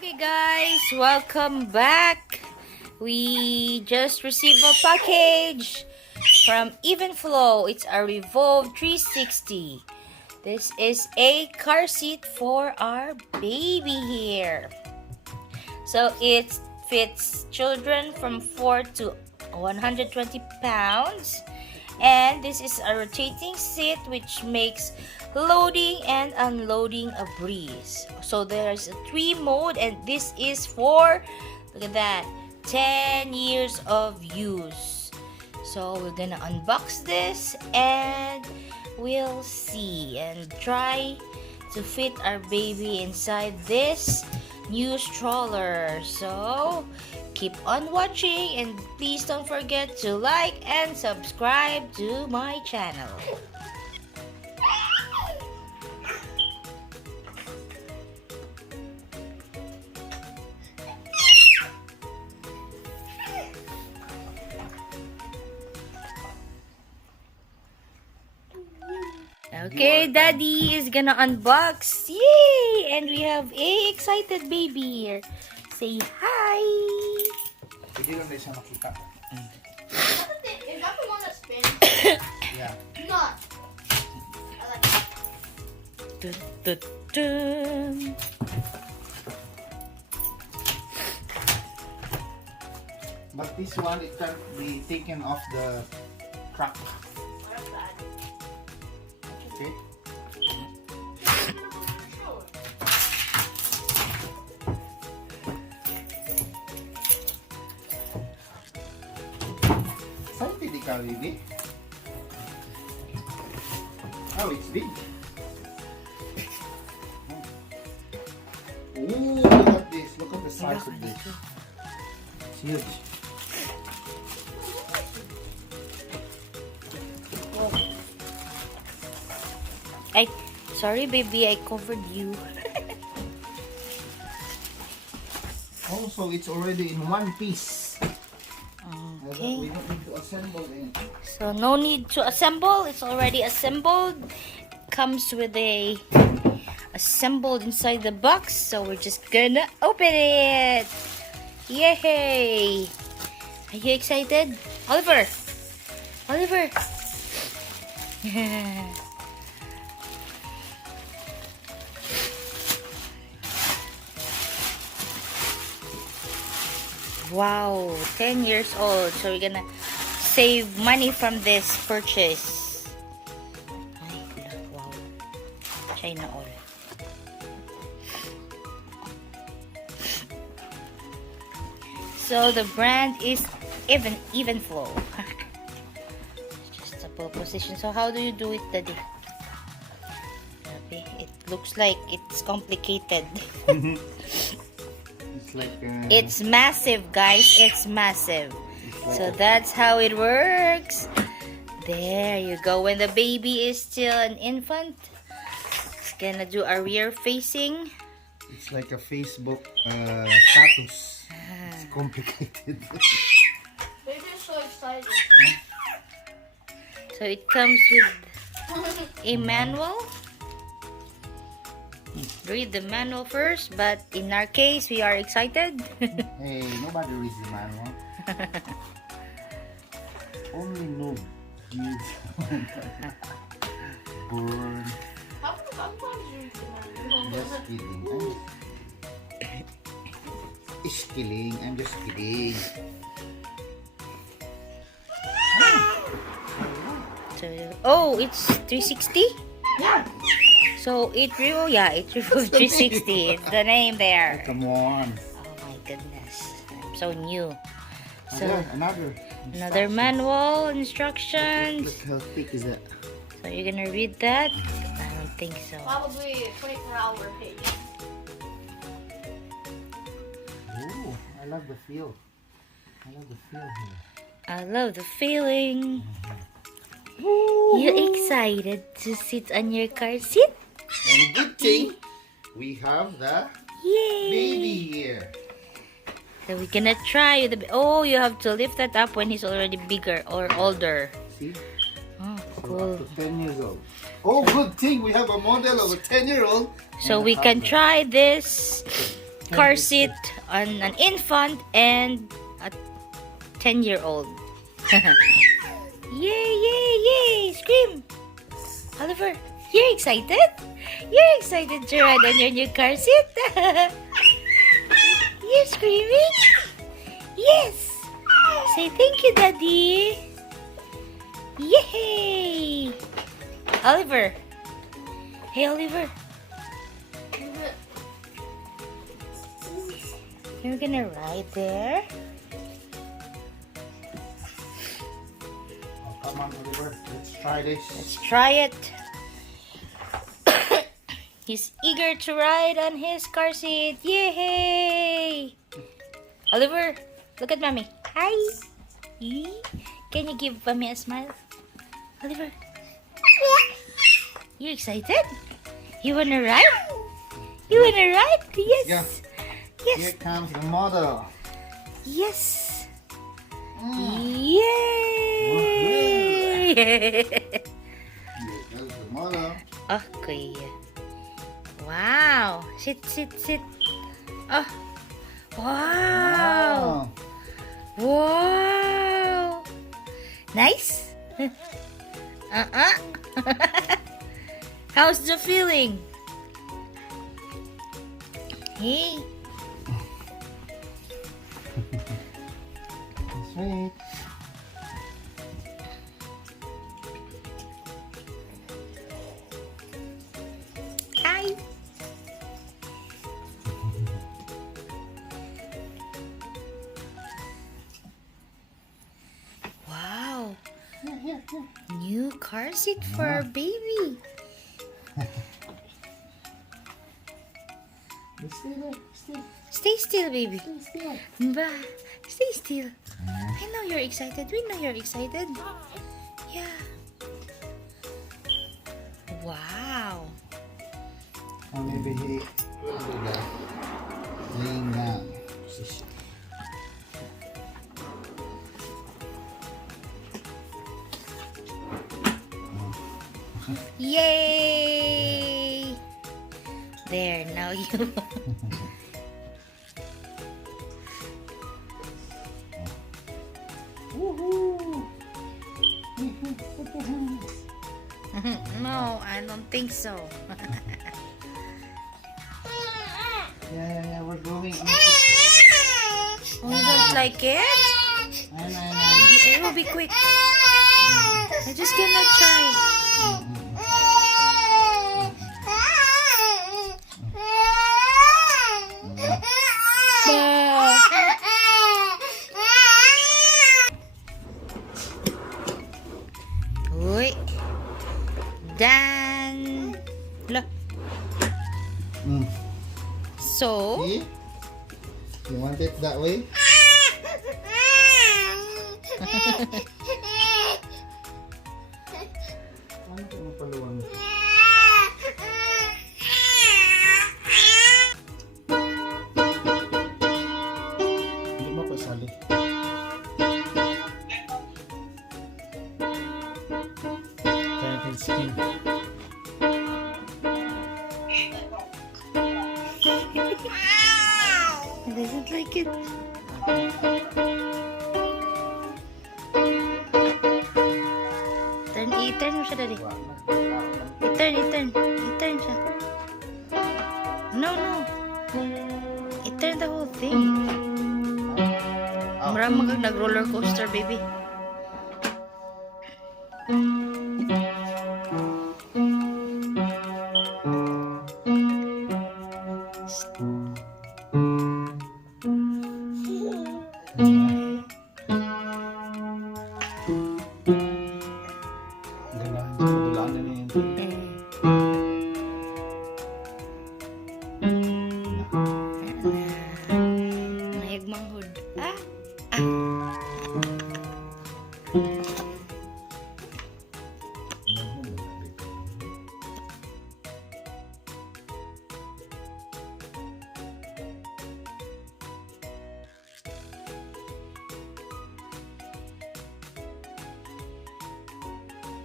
Okay guys, welcome back. We just received a package from Evenflo. It's a Revolve 360. This is a car seat for our baby here. So it fits children from 4 to 120 pounds. And this is a rotating seat which makes loading and unloading a breeze. So there's a 3 mode, and this is for, look at that, 10 years of use. So we're gonna unbox this and we'll see and try to fit our baby inside this new stroller. So keep on watching and please don't forget to like and subscribe to my channel. Okay, Daddy is gonna unbox. Yay! And we have a excited baby here. Say hi! Hindi lang siya makita. Is that the one that spins? Yeah. Not. I like it. Dun, dun, dun. But this one, it can't be taken off the truck. What's that? Okay. Scientific, baby. Oh, it's big. Ooh, look at this. Look at the size of this. It's huge. Ay, sorry baby, I covered you. Also, it's already in one piece. Okay. We don't need to assemble anything. So no need to assemble. It's already assembled. Comes with a assembled inside the box. So we're just gonna open it. Yay! Are you excited? Oliver! Oliver! Wow, 10 years old. So we're gonna save money from this purchase. Ay, wow. China all. So the brand is Evenflo. Just a pull position. So how do you do it, Daddy? Okay, it looks like it's complicated. It's like It's massive, guys. It's massive. So that's how it works. There you go. When the baby is still an infant, it's gonna do a rear facing. it's like a Facebook status. It's complicated. Baby's so excited. So it comes with a manual. Read the manual first, but in our case, we are excited. Hey, nobody reads the manual. Only noob needs burn. How come you do Just kidding. Just kidding. I'm just kidding. So, oh, it's 360. Yeah. So it removed 360. It's the name there. Come on. Oh my goodness, I'm so new. So Another another manual instructions. Look how thick is that? So you're gonna read that? I don't think so. Probably 24-hour page. Ooh, I love the feel. I love the feel here. I love the feeling. You excited to sit on your car seat? And good thing we have the Yay! baby here. So we're gonna try the. Oh, you have to lift that up when he's already bigger or older. See? Oh, So cool. up to 10 years old. Oh, good thing we have a model of a 10-year-old. So we can try this car seat on an infant and a 10-year-old. Yay, yay, yay! Scream! Oliver, you're excited? You're excited to ride on your new car seat? You're screaming? Yes! Say thank you, Daddy! Yay! Oliver! Hey, Oliver! You're gonna ride there? Oh, come on, Oliver. Let's try this. Let's try it. He's eager to ride on his car seat. Yay! Oliver, look at Mommy. Hi. Yee. Can you give Mommy a smile? Oliver. You excited? You wanna ride? You wanna ride? Yes. Yeah. Yes. Here comes the model. Yes. Mm. Yay! Here comes the model. Okay. Wow. Sit, sit, sit. Oh. Wow. Wow. Nice. How's the feeling? Hey. Sweet. Hi. Wow. Here. New car seat for our baby. Stay there. Stay. Stay still, baby. Stay still. Bah, stay still. I know you're excited. We know you're excited. Yeah. Wow. Or maybe he will do that. Laying down position. Yay! There, now you. Woohoo! Put your hands. No, I don't think so. Yeah, we're going. Oh, you don't like it? It will be quick. I'm just gonna try. Uy. Dan. Look. So, See? You want it that way? Ano ko mapaluwan ito? Hindi mo pasali. Kaya skin. he doesn't like it. I-turn mo siya, Daddy. I-turn siya. No. I-turn the whole thing. Maraming kang nag-roller coaster, baby. Dulanan niya yun.